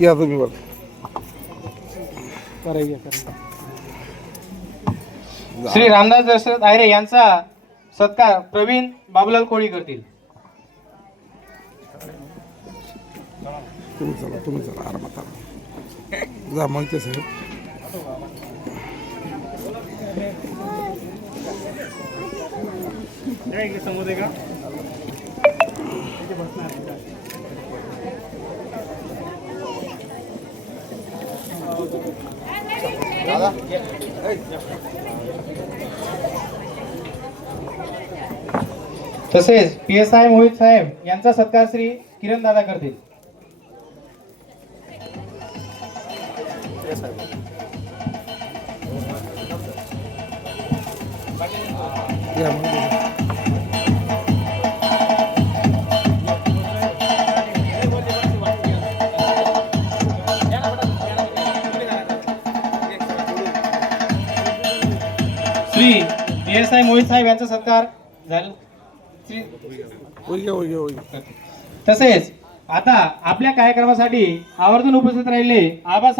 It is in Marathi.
या तुम्ही बघ. श्री रामदास दशरथ आयरे यांचा सत्कार प्रवीण बाबूलाल कोळी करतील. तुम्ही चला तुम्ही चला आरामात आरामात. जा मग ते साहेब तसेच पी एस आय मोहित साहेब यांचा सत्कार श्री किरण दादा करतील. या श्री एस आय मोहित साहेब यांचा सत्कार झाला. तसेच आता आपल्या कार्यक्रमासाठी आवर्जून उपस्थित राहिले आबासाहेब